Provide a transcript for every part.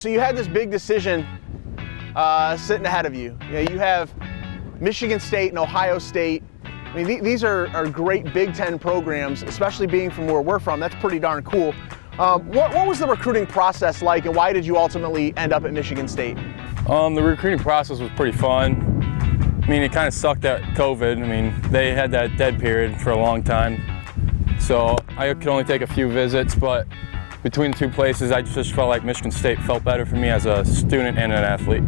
So you had this big decision sitting ahead of you. You have Michigan State and Ohio State. I mean, these are great Big Ten programs, especially being from where we're from. That's pretty darn cool. What was the recruiting process like, and why did you ultimately end up at Michigan State? The recruiting process was pretty fun. I mean, it kind of sucked at COVID. I mean, they had that dead period for a long time. So I could only take a few visits, but between the two places, I just felt like Michigan State felt better for me as a student and an athlete.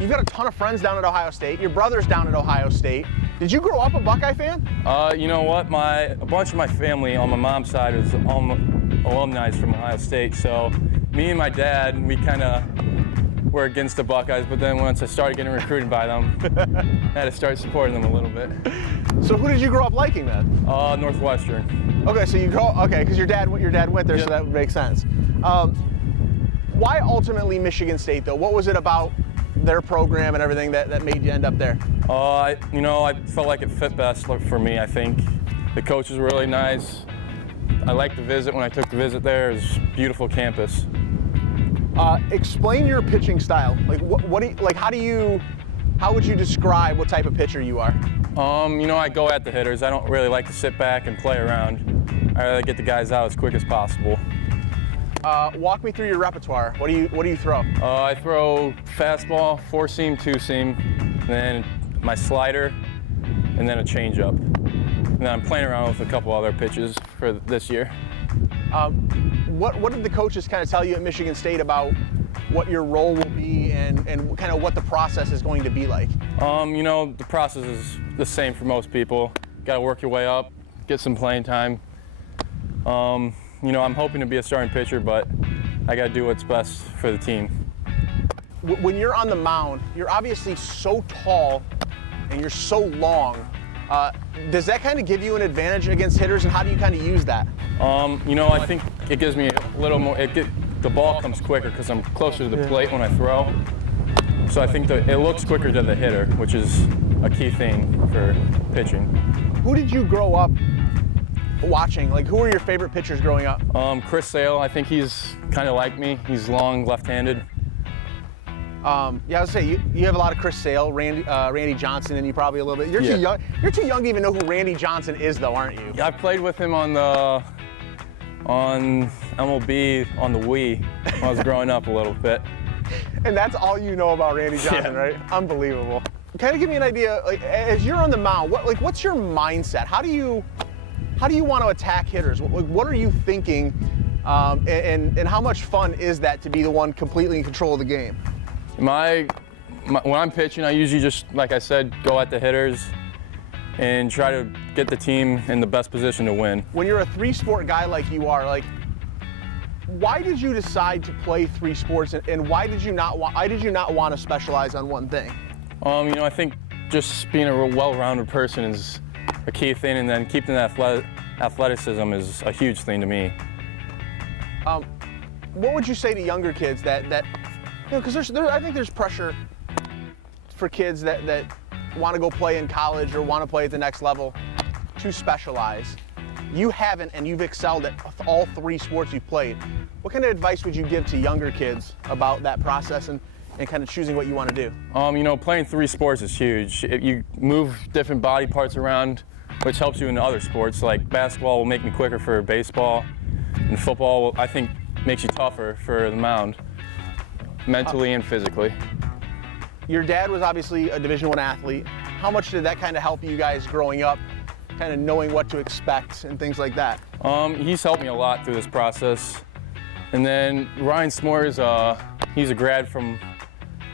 You've got a ton of friends down at Ohio State. Your brother's down at Ohio State. Did you grow up a Buckeye fan? You know what? A bunch of my family on my mom's side is alumni from Ohio State. So me and my dad, we kind of were against the Buckeyes, but then once I started getting recruited by them, I had to start supporting them a little bit. So who did you grow up liking then? Northwestern. Okay, so because your dad went there, yeah. So that would make sense. Why ultimately Michigan State though? What was it about their program and everything that made you end up there? I felt like it fit best for me. I think the coaches were really nice. I liked the visit when I took the visit there. It was a beautiful campus. Explain your pitching style. How would you describe what type of pitcher you are? I go at the hitters. I don't really like to sit back and play around. I rather get the guys out as quick as possible. Walk me through your repertoire. What do you throw? I throw fastball, 4-seam, 2-seam, then my slider, and then a changeup. And then I'm playing around with a couple other pitches for this year. What did the coaches kind of tell you at Michigan State about what your role will be and kind of what the process is going to be like? The process is the same for most people. Got to work your way up, get some playing time. I'm hoping to be a starting pitcher, but I got to do what's best for the team. When you're on the mound, you're obviously so tall and you're so long. Does that kind of give you an advantage against hitters, and how do you kind of use that? I think it gives me a little more. The ball comes quicker because I'm closer to the plate when I throw. So I think it looks quicker to the hitter, which is a key thing for pitching. Who did you grow up watching? Like, who were your favorite pitchers growing up? Chris Sale. I think he's kind of like me. He's long, left-handed. I would say you have a lot of Chris Sale, Randy Johnson, and you probably a little bit. You're too young. You're too young to even know who Randy Johnson is, though, aren't you? Yeah, I played with him on MLB on the Wii when I was growing up a little bit. And that's all you know about Randy Johnson, yeah. Right? Unbelievable. Kind of give me an idea, like, as you're on the mound, what's your mindset? How do you want to attack hitters? What are you thinking, and how much fun is that to be the one completely in control of the game? When I'm pitching, I usually just, like I said, go at the hitters and try to get the team in the best position to win. When you're a three-sport guy like you are, why did you decide to play 3 sports, and why did you not want to specialize on one thing? I think just being a well-rounded person is a key thing, and then keeping that athleticism is a huge thing to me. What would you say to younger kids that because I think there's pressure for kids that want to go play in college or want to play at the next level to specialize. You haven't, and you've excelled at all 3 sports you've played. What kind of advice would you give to younger kids about that process and kind of choosing what you want to do? Playing 3 sports is huge. You move different body parts around, which helps you in other sports. Like basketball will make me quicker for baseball, and football, I think, makes you tougher for the mound, mentally and physically. Your dad was obviously a Division I athlete. How much did that kind of help you guys growing up, kind of knowing what to expect and things like that? He's helped me a lot through this process. And then Ryan S'mores, he's a grad from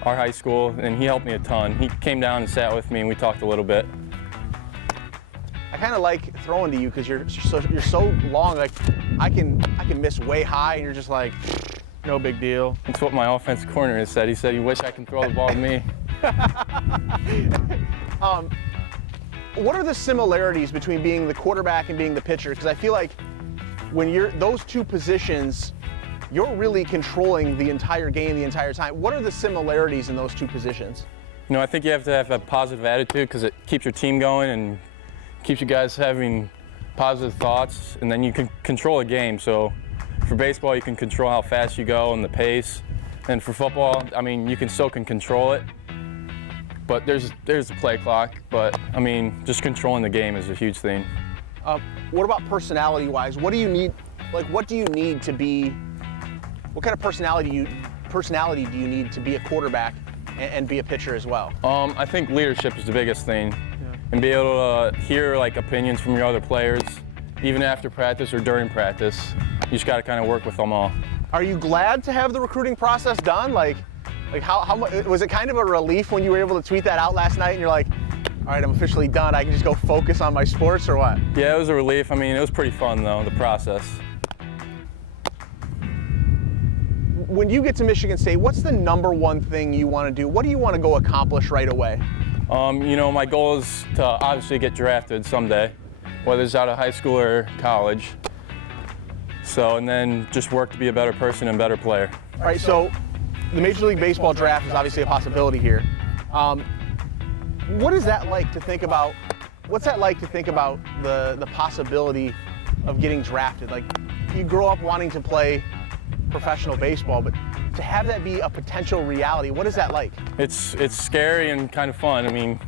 our high school, and he helped me a ton. He came down and sat with me, and we talked a little bit. I kind of like throwing to you because you're so long. Like I can miss way high, and you're just like, no big deal. That's what my offensive coordinator said. He said he wished I could throw the ball to me. What are the similarities between being the quarterback and being the pitcher? Because I feel like when you're those 2 positions, you're really controlling the entire game the entire time. What are the similarities in those 2 positions? I think you have to have a positive attitude because it keeps your team going and keeps you guys having positive thoughts, and then you can control a game. So for baseball, you can control how fast you go and the pace. And for football, I mean, you still can control it, but there's a play clock. But I mean, just controlling the game is a huge thing. What about personality-wise? What do you need? Like, what do you need to be? What kind of personality do you need to be a quarterback and be a pitcher as well? I think leadership is the biggest thing, and be able to hear like opinions from your other players, even after practice or during practice. You just got to kind of work with them all. Are you glad to have the recruiting process done? Like how much was it kind of a relief when you were able to tweet that out last night and you're like, all right, I'm officially done. I can just go focus on my sports, or what? Yeah, it was a relief. I mean, it was pretty fun though, the process. When you get to Michigan State, what's the #1 thing you want to do? What do you want to go accomplish right away? You know, my goal is to obviously get drafted someday, whether it's out of high school or college. So, and then just work to be a better person and better player. All right, so the Major League Baseball draft is obviously a possibility here. What is that like to think about? What's that like to think about the possibility of getting drafted? Like, you grow up wanting to play professional baseball, but to have that be a potential reality, what is that like? It's scary and kind of fun. I mean,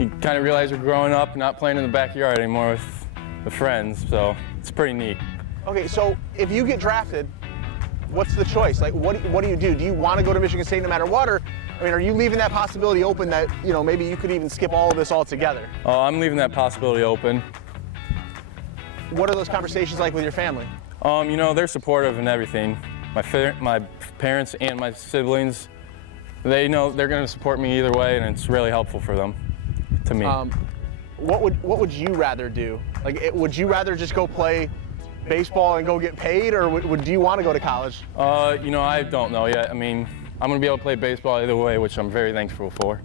you kind of realize you're growing up, not playing in the backyard anymore with friends, so it's pretty neat. Okay, so if you get drafted, what's the choice? Like, what do you do? Do you want to go to Michigan State no matter what, or I mean, are you leaving that possibility open that, you know, maybe you could even skip all of this altogether? I'm leaving that possibility open. What are those conversations like with your family? You know, they're supportive and everything. My parents and my siblings, they know they're going to support me either way, and it's really helpful for them, to me. What would you rather do? Like, would you rather just go play baseball and go get paid, or do you want to go to college? You know, I don't know yet. I mean, I'm going to be able to play baseball either way, which I'm very thankful for.